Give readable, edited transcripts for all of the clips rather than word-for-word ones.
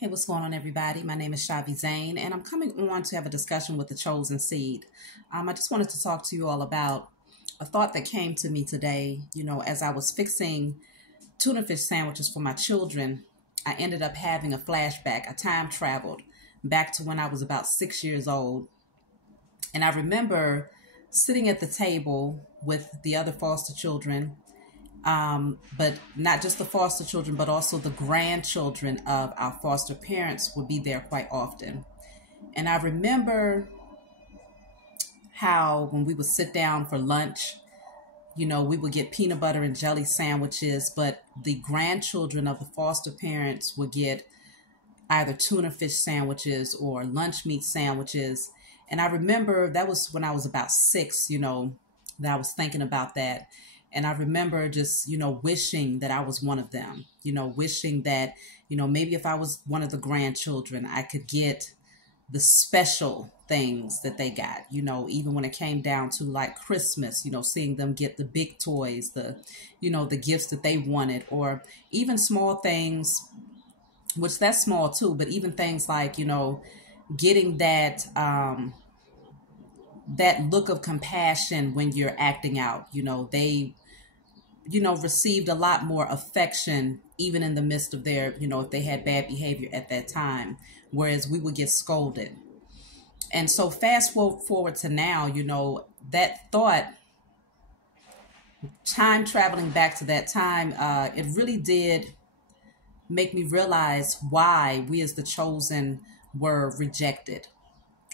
Hey, what's going on, everybody? My name is Shavi Zane, and I'm coming on to have a discussion with the Chosen Seed. I just wanted to talk to you all about a thought that came to me today. As I was fixing tuna fish sandwiches for my children, I ended up having a flashback. I time traveled back to when I was about 6 years old. And I remember sitting at the table with the other foster children, but not just the foster children, but also the grandchildren of our foster parents would be there quite often. And I remember how when we would sit down for lunch, we would get peanut butter and jelly sandwiches, but the grandchildren of the foster parents would get either tuna fish sandwiches or lunch meat sandwiches. And I remember that was when I was about six, that I was thinking about that. And I remember just, wishing that I was one of them, wishing that, maybe if I was one of the grandchildren, I could get the special things that they got, even when it came down to like Christmas, seeing them get the big toys, the gifts that they wanted, or even small things, which that's small too, but even things like, getting that look of compassion when you're acting out. They received a lot more affection even in the midst of their, if they had bad behavior at that time, whereas we would get scolded. And so fast forward to now, that thought, time traveling back to that time, it really did make me realize why we as the chosen were rejected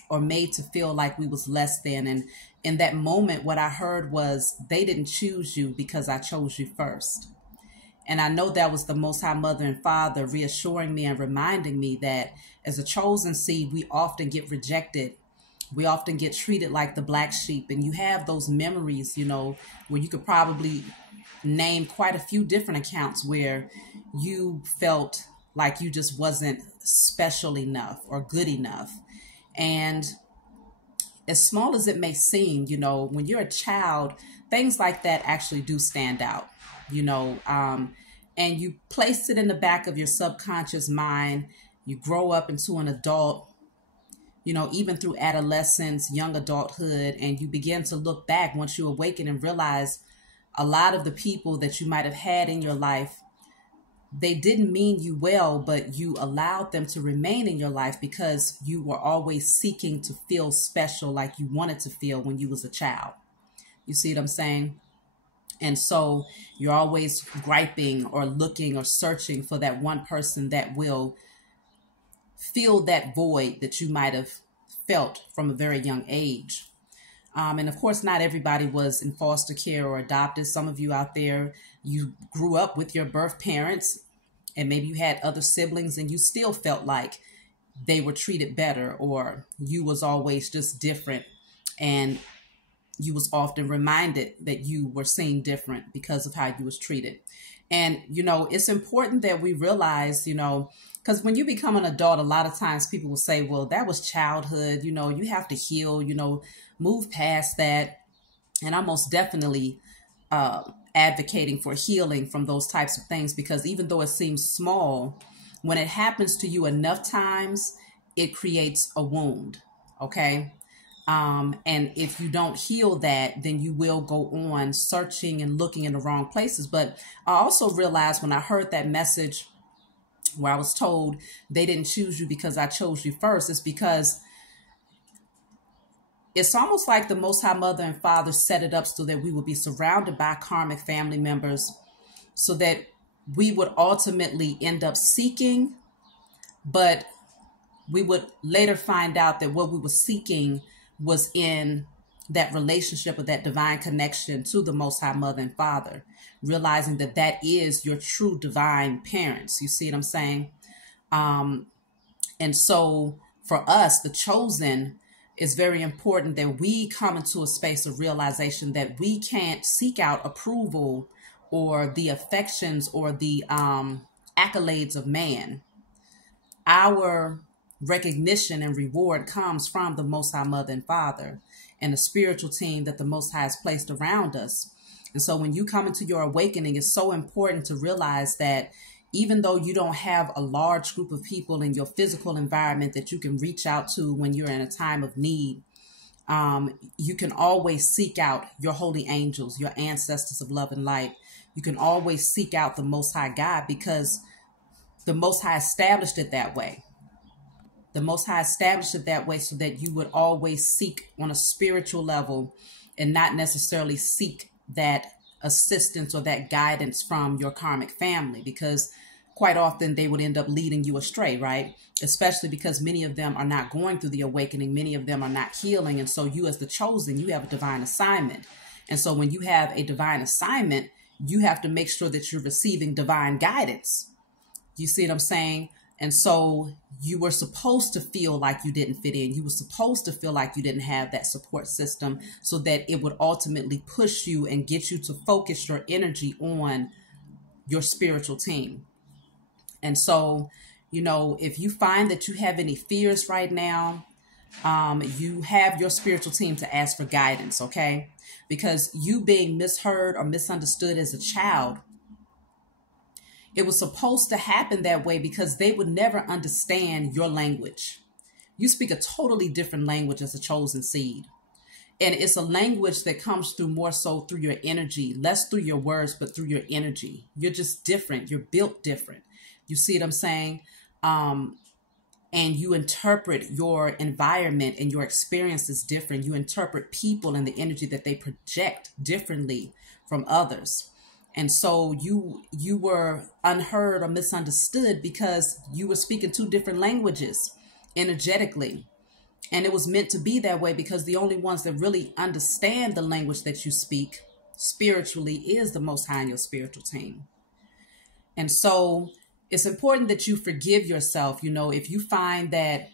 or made to feel like we was less than. And in that moment, what I heard was, they didn't choose you because I chose you first. And I know that was the Most High Mother and Father reassuring me and reminding me that as a chosen seed, we often get rejected. We often get treated like the black sheep. And you have those memories, where you could probably name quite a few different accounts where you felt like you just wasn't special enough or good enough. And as small as it may seem, when you're a child, things like that actually do stand out, and you place it in the back of your subconscious mind. You grow up into an adult, even through adolescence, young adulthood, and you begin to look back once you awaken and realize a lot of the people that you might have had in your life, they didn't mean you well, but you allowed them to remain in your life because you were always seeking to feel special like you wanted to feel when you was a child. You see what I'm saying? And so you're always griping or looking or searching for that one person that will fill that void that you might have felt from a very young age. And of course, not everybody was in foster care or adopted. Some of you out there, you grew up with your birth parents, and maybe you had other siblings and you still felt like they were treated better, or you was always just different. And you was often reminded that you were seen different because of how you was treated. And, it's important that we realize, because when you become an adult, a lot of times people will say, well, that was childhood, you have to heal, move past that. And I'm most definitely advocating for healing from those types of things, because even though it seems small, when it happens to you enough times, it creates a wound. Okay. And if you don't heal that, then you will go on searching and looking in the wrong places. But I also realized when I heard that message where I was told they didn't choose you because I chose you first, it's because it's almost like the Most High Mother and Father set it up so that we would be surrounded by karmic family members, so that we would ultimately end up seeking, but we would later find out that what we were seeking was in that relationship or that divine connection to the Most High Mother and Father, realizing that that is your true divine parents. You see what I'm saying? And so for us, the chosen, it's very important that we come into a space of realization that we can't seek out approval or the affections or the accolades of man. Our recognition and reward comes from the Most High Mother and Father and the spiritual team that the Most High has placed around us. And so when you come into your awakening, it's so important to realize that even though you don't have a large group of people in your physical environment that you can reach out to when you're in a time of need, you can always seek out your holy angels, your ancestors of love and light. You can always seek out the Most High God, because the Most High established it that way. The Most High established it that way so that you would always seek on a spiritual level and not necessarily seek that assistance or that guidance from your karmic family, because quite often they would end up leading you astray, right? Especially because many of them are not going through the awakening. Many of them are not healing. And so you, as the chosen, you have a divine assignment. And so when you have a divine assignment, you have to make sure that you're receiving divine guidance. You see what I'm saying? And so you were supposed to feel like you didn't fit in. You were supposed to feel like you didn't have that support system, so that it would ultimately push you and get you to focus your energy on your spiritual team. And so, if you find that you have any fears right now, you have your spiritual team to ask for guidance, okay? Because you being misheard or misunderstood as a child, it was supposed to happen that way because they would never understand your language. You speak a totally different language as a chosen seed. And it's a language that comes through more so through your energy, less through your words, but through your energy. You're just different. You're built different. You see what I'm saying? And you interpret your environment and your experiences different. You interpret people and the energy that they project differently from others. And so you were unheard or misunderstood because you were speaking two different languages energetically. And it was meant to be that way, because the only ones that really understand the language that you speak spiritually is the Most High and your spiritual team. And so it's important that you forgive yourself. If you find that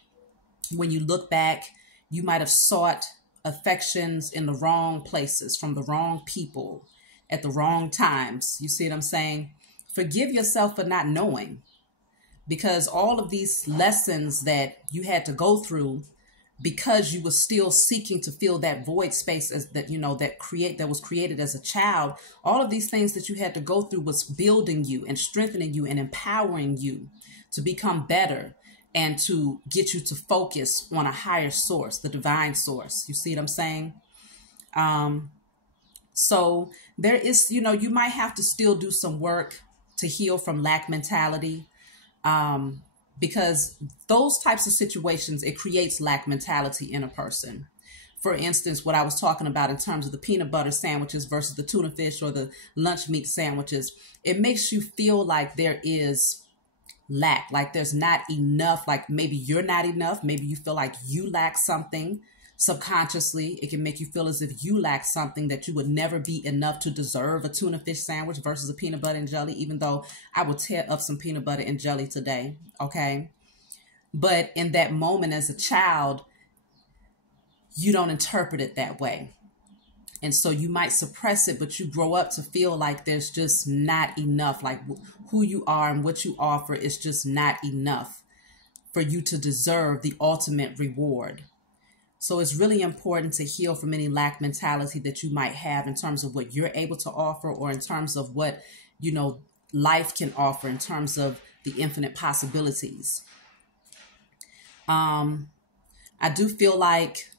when you look back, you might have sought affections in the wrong places from the wrong people at the wrong times. You see what I'm saying? Forgive yourself for not knowing, because all of these lessons that you had to go through, because you were still seeking to fill that void space as that was created as a child. All of these things that you had to go through was building you and strengthening you and empowering you to become better and to get you to focus on a higher source, the divine source. You see what I'm saying? So there is, you might have to still do some work to heal from lack mentality. Because those types of situations, it creates lack mentality in a person. For instance, what I was talking about in terms of the peanut butter sandwiches versus the tuna fish or the lunch meat sandwiches, it makes you feel like there is lack, like there's not enough, like maybe you're not enough. Maybe you feel like you lack something. Subconsciously, it can make you feel as if you lack something, that you would never be enough to deserve a tuna fish sandwich versus a peanut butter and jelly, even though I will tear up some peanut butter and jelly today, okay? But in that moment as a child, you don't interpret it that way. And so you might suppress it, but you grow up to feel like there's just not enough, like who you are and what you offer is just not enough for you to deserve the ultimate reward. So it's really important to heal from any lack mentality that you might have in terms of what you're able to offer, or in terms of what, life can offer in terms of the infinite possibilities. I do feel like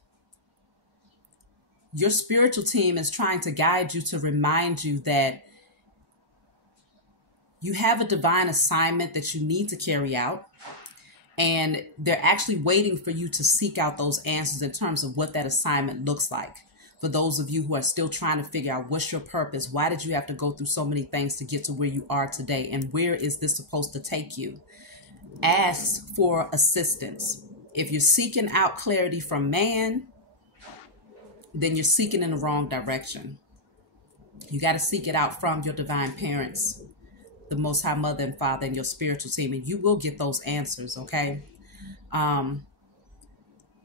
your spiritual team is trying to guide you, to remind you that you have a divine assignment that you need to carry out. And they're actually waiting for you to seek out those answers in terms of what that assignment looks like. For those of you who are still trying to figure out what's your purpose, why did you have to go through so many things to get to where you are today? And where is this supposed to take you? Ask for assistance. If you're seeking out clarity from man, then you're seeking in the wrong direction. You got to seek it out from your divine parents, the Most High Mother and Father, and your spiritual team, and you will get those answers, okay?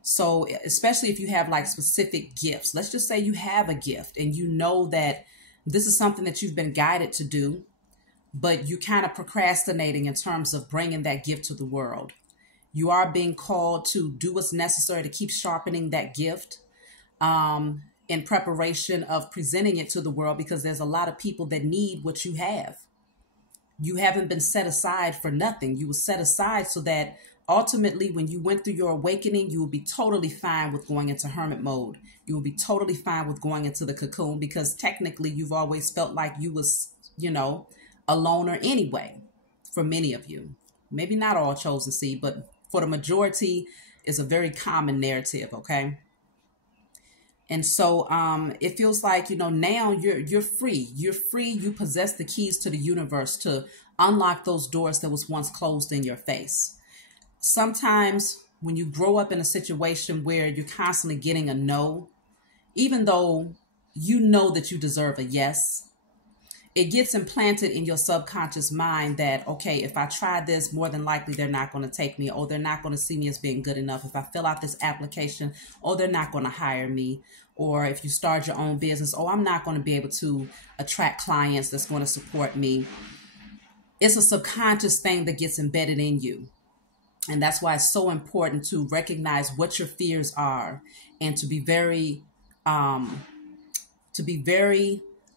So especially if you have like specific gifts, let's just say you have a gift and you know that this is something that you've been guided to do, but you're kind of procrastinating in terms of bringing that gift to the world. You are being called to do what's necessary to keep sharpening that gift in preparation of presenting it to the world, because there's a lot of people that need what you have. You haven't been set aside for nothing. You were set aside so that ultimately when you went through your awakening, you will be totally fine with going into hermit mode. You will be totally fine with going into the cocoon, because technically you've always felt like you was, a loner anyway, for many of you. Maybe not all chosen seed, but for the majority is a very common narrative, okay? And so it feels like, now you're free. You're free. You possess the keys to the universe to unlock those doors that was once closed in your face. Sometimes when you grow up in a situation where you're constantly getting a no, even though you know that you deserve a yes, it gets implanted in your subconscious mind that, okay, if I try this, more than likely they're not going to take me, or they're not going to see me as being good enough. If I fill out this application, they're not going to hire me. Or if you start your own business, I'm not going to be able to attract clients that's going to support me. It's a subconscious thing that gets embedded in you. And that's why it's so important to recognize what your fears are, and to be very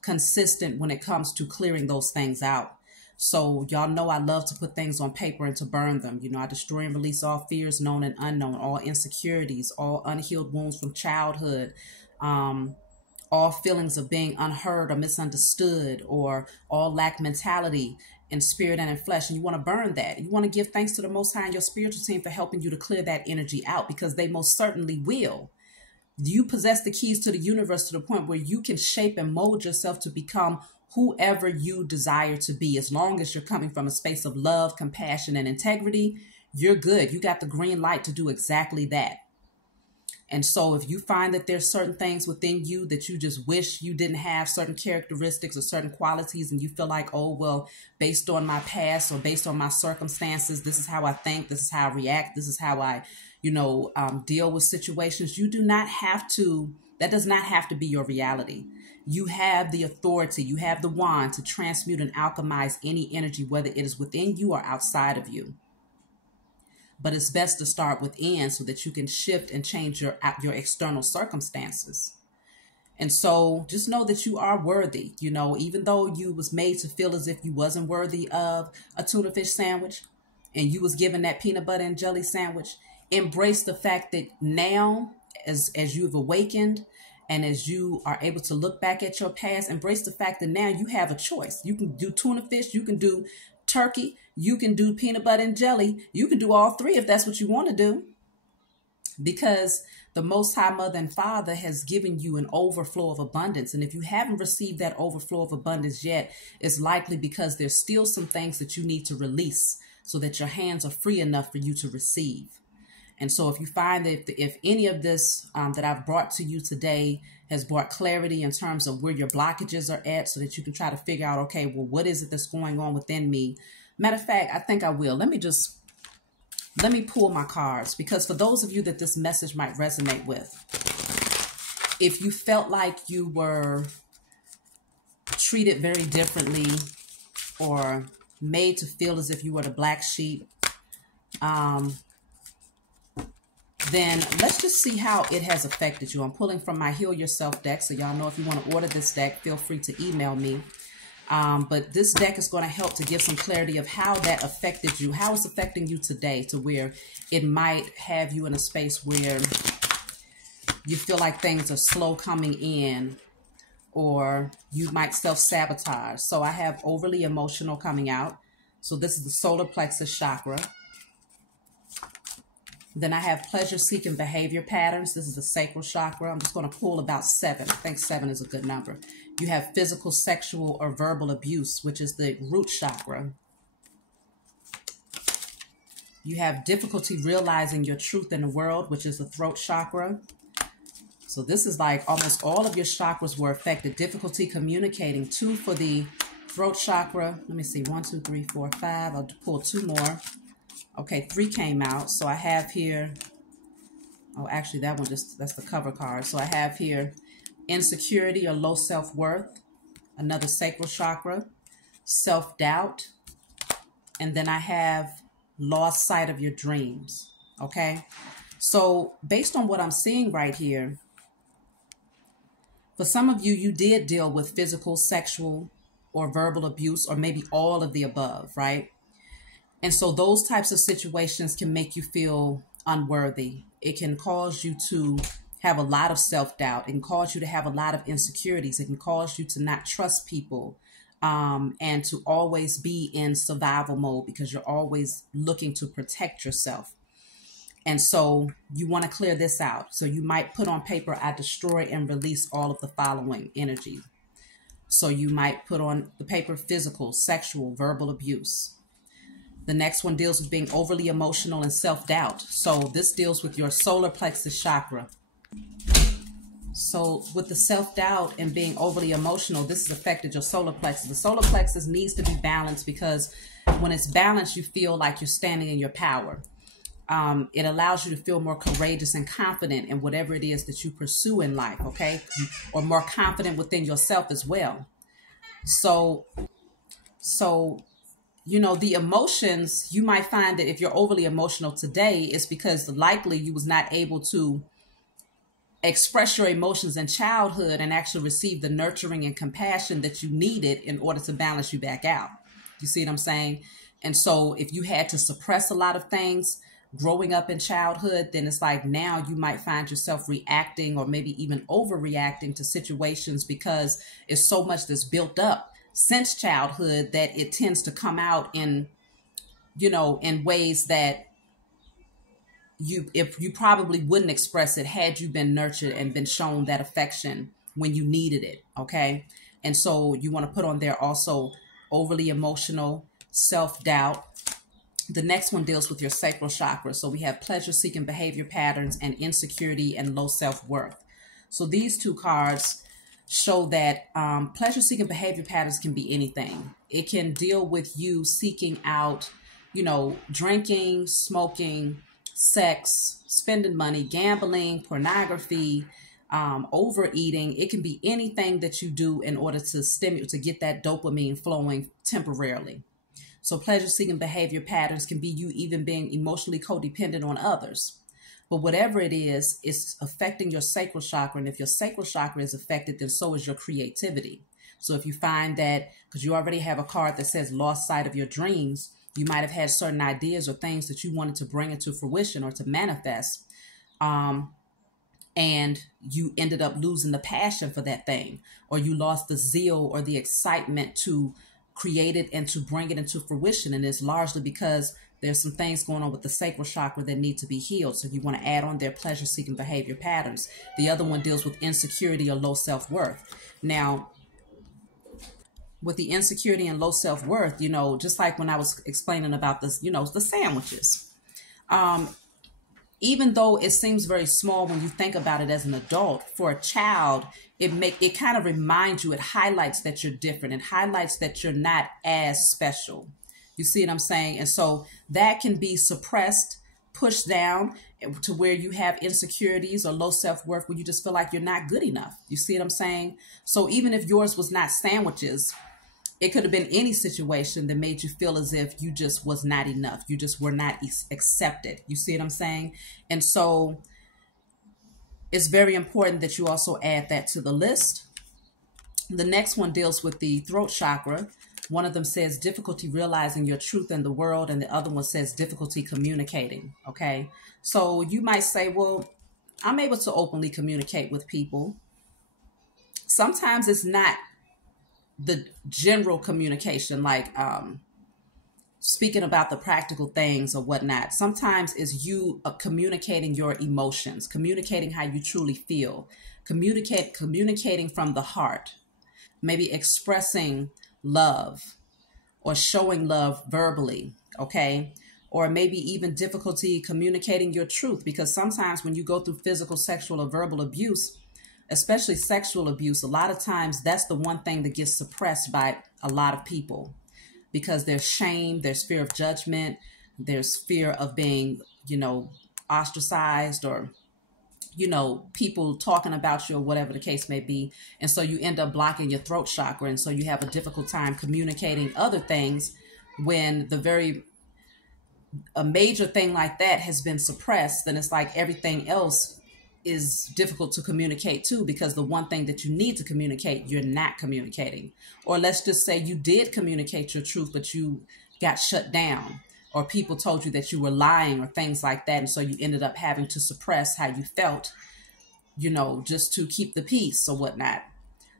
consistent when it comes to clearing those things out. So y'all know I love to put things on paper and to burn them. I destroy and release all fears, known and unknown, all insecurities, all unhealed wounds from childhood, all feelings of being unheard or misunderstood, or all lack mentality in spirit and in flesh. And you want to burn that. You want to give thanks to the Most High and your spiritual team for helping you to clear that energy out, because they most certainly will. You possess the keys to the universe to the point where you can shape and mold yourself to become whoever you desire to be. As long as you're coming from a space of love, compassion, and integrity, you're good. You got the green light to do exactly that. And so if you find that there's certain things within you that you just wish you didn't have, certain characteristics or certain qualities, and you feel like, based on my past or based on my circumstances, this is how I think, this is how I react, this is how I, deal with situations. You do not have to, that does not have to be your reality. You have the authority, you have the wand to transmute and alchemize any energy, whether it is within you or outside of you. But it's best to start within so that you can shift and change your external circumstances. And so just know that you are worthy. Even though you was made to feel as if you wasn't worthy of a tuna fish sandwich, and you was given that peanut butter and jelly sandwich, embrace the fact that now, as you've awakened and as you are able to look back at your past, embrace the fact that now you have a choice. You can do tuna fish, you can do turkey, you can do peanut butter and jelly. You can do all three if that's what you want to do, because the Most High Mother and Father has given you an overflow of abundance. And if you haven't received that overflow of abundance yet, it's likely because there's still some things that you need to release so that your hands are free enough for you to receive. And so if you find that if any of this that I've brought to you today has brought clarity in terms of where your blockages are at, so that you can try to figure out, okay, well, what is it that's going on within me? Matter of fact, I think I will. Let me pull my cards, because for those of you that this message might resonate with, if you felt like you were treated very differently or made to feel as if you were the black sheep, then let's just see how it has affected you. I'm pulling from my Heal Yourself deck. So y'all know, if you want to order this deck, feel free to email me. But this deck is going to help to give some clarity of how that affected you, how it's affecting you today, to where it might have you in a space where you feel like things are slow coming in, or you might self-sabotage. So I have overly emotional coming out. So this is the solar plexus chakra. Then I have pleasure-seeking behavior patterns. This is the sacral chakra. I'm just going to pull about 7. I think 7 is a good number. You have physical, sexual, or verbal abuse, which is the root chakra. You have difficulty realizing your truth in the world, which is the throat chakra. So this is like almost all of your chakras were affected. Difficulty communicating. 2 for the throat chakra. Let me see. 1, 2, 3, 4, 5. I'll pull 2 more. Okay, 3 came out. So I have here, actually that one that's the cover card. So I have here insecurity or low self-worth, another sacral chakra, self-doubt, and then I have lost sight of your dreams. Okay, so based on what I'm seeing right here, for some of you, you did deal with physical, sexual, or verbal abuse, or maybe all of the above, right? And so those types of situations can make you feel unworthy. It can cause you to have a lot of self-doubt. It can cause you to have a lot of insecurities. It can cause you to not trust people, and to always be in survival mode because you're always looking to protect yourself. And so you want to clear this out. So you might put on paper, I destroy and release all of the following energy. So you might put on the paper physical, sexual, verbal abuse. The next one deals with being overly emotional and self-doubt. So this deals with your solar plexus chakra. So with the self-doubt and being overly emotional, this has affected your solar plexus. The solar plexus needs to be balanced because when it's balanced, you feel like you're standing in your power. It allows you to feel more courageous and confident in whatever it is that you pursue in life, okay? Or more confident within yourself as well. So, you know, the emotions, you might find that if you're overly emotional today, it's because likely you was not able to express your emotions in childhood and actually receive the nurturing and compassion that you needed in order to balance you back out. You see what I'm saying? And so if you had to suppress a lot of things growing up in childhood, then it's like now you might find yourself reacting or maybe even overreacting to situations because it's so much that's built up since childhood that it tends to come out in, you know, in ways that if you probably wouldn't express it had you been nurtured and been shown that affection when you needed it. Okay. And so you want to put on there also overly emotional, self-doubt. The next one deals with your sacral chakra. So we have pleasure-seeking behavior patterns and insecurity and low self-worth. So these two cards show that pleasure-seeking behavior patterns can be anything. It can deal with you seeking out, you know, drinking, smoking, sex, spending money, gambling, pornography, overeating. It can be anything that you do in order to stimulate, to get that dopamine flowing temporarily. So pleasure-seeking behavior patterns can be you even being emotionally codependent on others. But whatever it is, it's affecting your sacral chakra. And if your sacral chakra is affected, then so is your creativity. So if you find that, because you already have a card that says lost sight of your dreams, you might have had certain ideas or things that you wanted to bring into fruition or to manifest. And you ended up losing the passion for that thing, or you lost the zeal or the excitement to create it and to bring it into fruition. And it's largely because there's some things going on with the sacral chakra that need to be healed. So you want to add on their pleasure-seeking behavior patterns. The other one deals with insecurity or low self-worth. Now, with the insecurity and low self-worth, you know, just like when I was explaining about this, you know, the sandwiches. Even though it seems very small when you think about it as an adult, for a child, it kind of reminds you, it highlights that you're different. It highlights that you're not as special. You see what I'm saying? And so that can be suppressed, pushed down to where you have insecurities or low self-worth, where you just feel like you're not good enough. You see what I'm saying? So even if yours was not sandwiches, it could have been any situation that made you feel as if you just was not enough. You just were not accepted. You see what I'm saying? And so it's very important that you also add that to the list. The next one deals with the throat chakra. One of them says difficulty realizing your truth in the world, and the other one says difficulty communicating. Okay. So you might say, well, I'm able to openly communicate with people. Sometimes it's not the general communication, like speaking about the practical things or whatnot. Sometimes it's you communicating your emotions, communicating how you truly feel, communicating from the heart, maybe expressing love or showing love verbally, okay? Or maybe even difficulty communicating your truth, because sometimes when you go through physical, sexual, or verbal abuse, especially sexual abuse, a lot of times that's the one thing that gets suppressed by a lot of people, because there's shame, there's fear of judgment, there's fear of being, you know, ostracized, or, you know, people talking about you or whatever the case may be. And so you end up blocking your throat chakra. And so you have a difficult time communicating other things when a major thing like that has been suppressed. Then it's like everything else is difficult to communicate too, because the one thing that you need to communicate, you're not communicating. Or let's just say you did communicate your truth, but you got shut down, or people told you that you were lying or things like that. And so you ended up having to suppress how you felt, just to keep the peace or whatnot.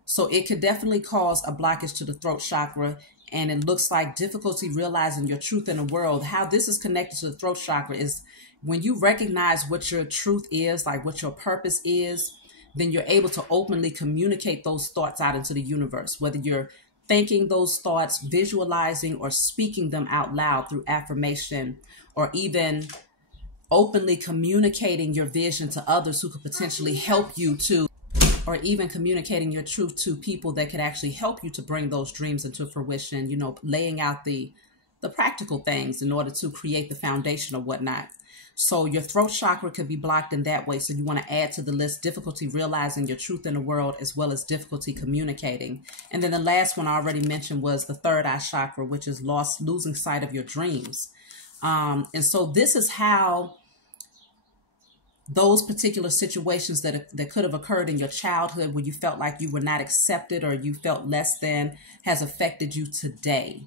So it could definitely cause a blockage to the throat chakra. And it looks like difficulty realizing your truth in the world. How this is connected to the throat chakra is when you recognize what your truth is, like what your purpose is, then you're able to openly communicate those thoughts out into the universe, whether you're thinking those thoughts, visualizing, or speaking them out loud through affirmation, or even openly communicating your vision to others who could potentially help you to, or even communicating your truth to people that could actually help you to bring those dreams into fruition, laying out the practical things in order to create the foundation or whatnot. So your throat chakra could be blocked in that way. So you want to add to the list difficulty realizing your truth in the world, as well as difficulty communicating. And then the last one I already mentioned was the third eye chakra, which is losing sight of your dreams. And so this is how those particular situations that could have occurred in your childhood where you felt like you were not accepted or you felt less than has affected you today.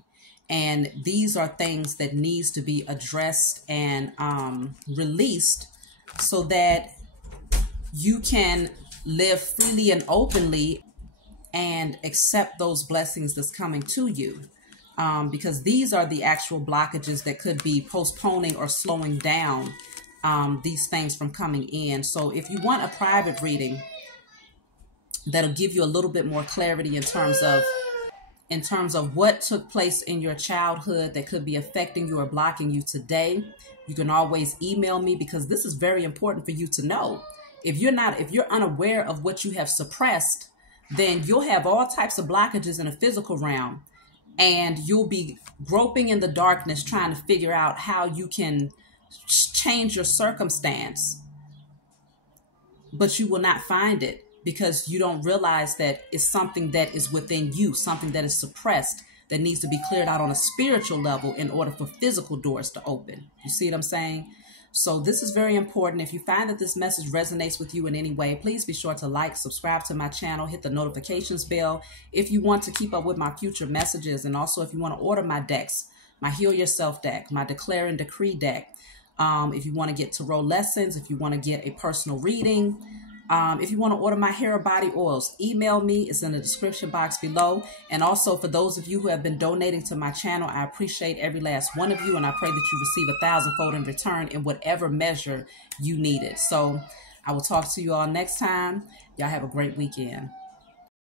And these are things that needs to be addressed and released so that you can live freely and openly and accept those blessings that's coming to you. Because these are the actual blockages that could be postponing or slowing down these things from coming in. So if you want a private reading that'll give you a little bit more clarity in terms of what took place in your childhood that could be affecting you or blocking you today, you can always email me, because this is very important for you to know. If you're unaware of what you have suppressed, then you'll have all types of blockages in a physical realm, and you'll be groping in the darkness trying to figure out how you can change your circumstance, but you will not find it because you don't realize that it's something that is within you, something that is suppressed, that needs to be cleared out on a spiritual level in order for physical doors to open. You see what I'm saying? So this is very important. If you find that this message resonates with you in any way, please be sure to like, subscribe to my channel, hit the notifications bell if you want to keep up with my future messages. And also if you want to order my decks, my Heal Yourself deck, my Declare and Decree deck, if you want to get tarot lessons, if you want to get a personal reading, if you want to order my hair or body oils, email me. It's in the description box below. And also for those of you who have been donating to my channel, I appreciate every last one of you. And I pray that you receive 1,000-fold in return in whatever measure you need it. So I will talk to you all next time. Y'all have a great weekend.